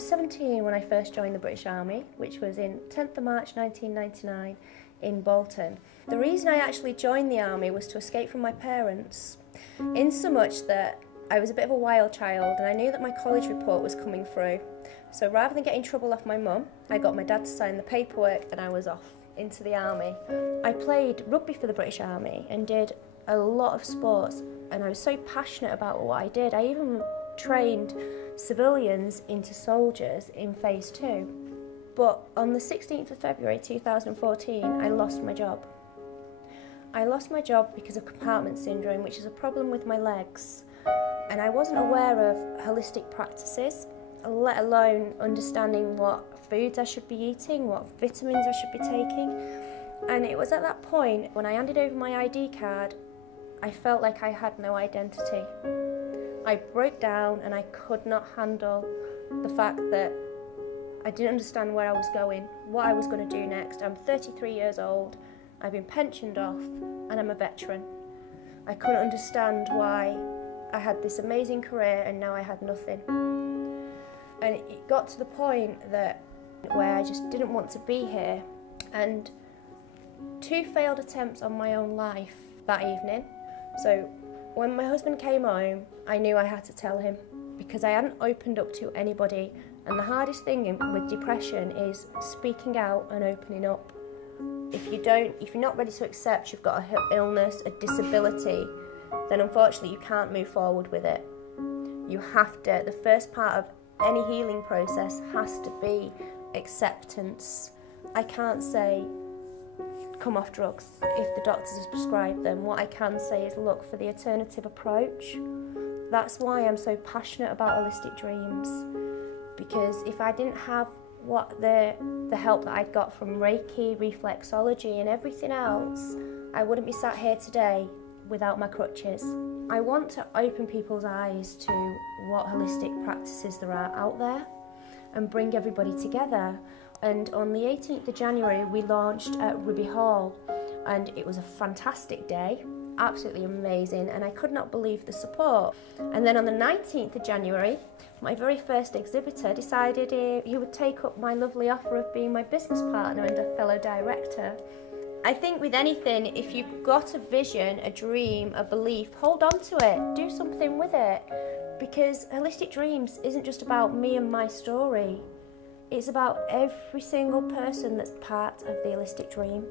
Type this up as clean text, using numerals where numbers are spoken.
was 17 when I first joined the British Army, which was in 10th of March 1999 in Bolton. The reason I actually joined the army was to escape from my parents, in so much that I was a bit of a wild child and I knew that my college report was coming through. So rather than getting trouble off my mum, I got my dad to sign the paperwork and I was off into the army. I played rugby for the British Army and did a lot of sports, and I was so passionate about what I did. I even trained civilians into soldiers in phase 2. But on the 16th of February 2014, I lost my job. I lost my job because of compartment syndrome, which is a problem with my legs. And I wasn't aware of holistic practices, let alone understanding what foods I should be eating, what vitamins I should be taking. And it was at that point, when I handed over my ID card, I felt like I had no identity. I broke down and I could not handle the fact that I didn't understand where I was going, what I was going to do next. I'm 33 years old, I've been pensioned off, and I'm a veteran. I couldn't understand why I had this amazing career and now I had nothing. And it got to the point that where I just didn't want to be here. And 2 failed attempts on my own life that evening. So when my husband came home, I knew I had to tell him because I hadn't opened up to anybody. And the hardest thing with depression is speaking out and opening up. If you're not ready to accept you've got an illness, a disability, then unfortunately you can't move forward with it. You have to, the first part of any healing process has to be acceptance. I can't say come off drugs if the doctors have prescribed them. What I can say is look for the alternative approach. That's why I'm so passionate about holistic dreams, because if I didn't have the help that I'd got from Reiki, reflexology and everything else, I wouldn't be sat here today without my crutches. I want to open people's eyes to what holistic practices there are out there and bring everybody together. And on the 18th of January, we launched at Ruby Hall, and it was a fantastic day, absolutely amazing, and I could not believe the support. And then on the 19th of January, my very first exhibitor decided he would take up my lovely offer of being my business partner and a fellow director. I think with anything, if you've got a vision, a dream, a belief, hold on to it, do something with it, because Holistic Dreams isn't just about me and my story. It's about every single person that's part of the holistic dream.